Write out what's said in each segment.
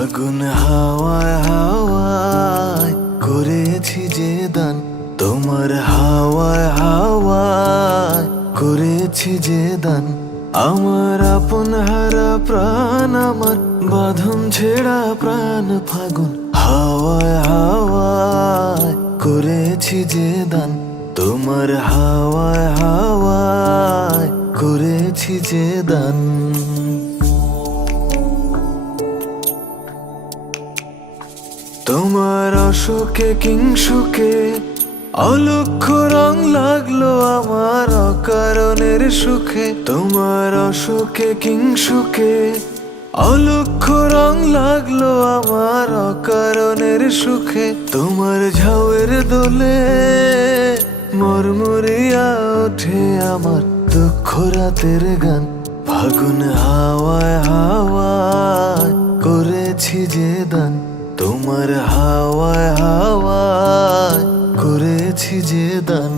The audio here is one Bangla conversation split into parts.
ফাগুন হাওয়ায় হাওয়ায় করেছি যে দান, তোমার হাওয়ায় হাওয়ায় করেছি যে দান। আমার আপন হারা প্রাণ, আমার বাঁধন ছেঁড়া প্রাণ ফাগুন হাওয়ায় হাওয়ায় করেছি যে দান, তোমার হাওয়ায় হাওয়ায় করেছি যে দান। তোমার অশোকে কিংসুকে অলক্ষ্য রং লাগলো আমার অকারণের সুখে, তোমার অশোকে কিংসুকে অলক্ষ্য রং লাগলো আমার অকারণের সুখে। তোমার ঝাউয়ের দোলে মরমরিয়া ওঠে আমার দুঃখ রাতের গান, ফাগুন হাওয়ায় হাওয়ায় করেছি যে দান, তোমার হাওয়ায় হাওয়ায় করেছি যে দান।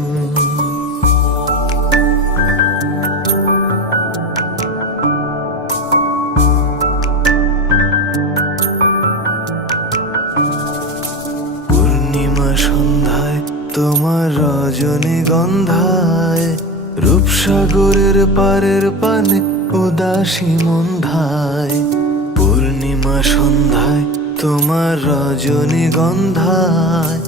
পূর্ণিমা সন্ধ্যায় তোমার রজনীগন্ধায়, রূপসাগরের পারের পানে উদাসী মন্ধায়। পূর্ণিমা সন্ধ্যায় তোমার রজনীগন্ধায়,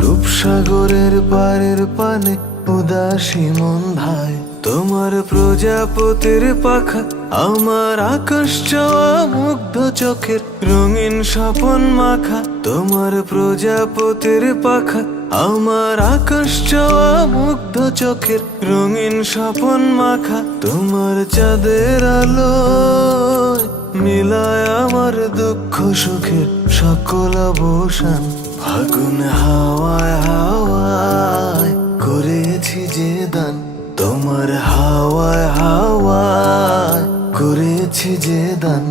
রূপসাগরের পারের পানে উদাসী মন্ধায়। তোমার প্রজাপতির পাখা আমার আকাশ চাওয়া মুগ্ধ চোখের রঙিন স্বপন মাখা, তোমার প্রজাপতির পাখা আমার আকাশ চাওয়া মুগ্ধ চোখের রঙিন স্বপন মাখা। তোমার চাঁদের আলো মিলায় আমার দুঃখ সুখের সকল অবসান, ফাগুন হাওয়ায় হাওয়ায় করেছি যে দান, তোমার হাওয়ায় হাওয়ায় করেছি যে দান।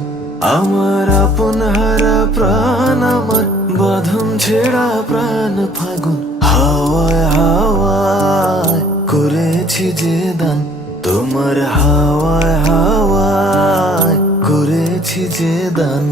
আমার আপন হারা প্রাণ, আমার বাঁধন ছেঁড়া প্রাণ ফাগুন হাওয়ায় হাওয়ায় করেছি যে দান, তোমার হাওয়ায় হাওয়ায় করেছি যে দান।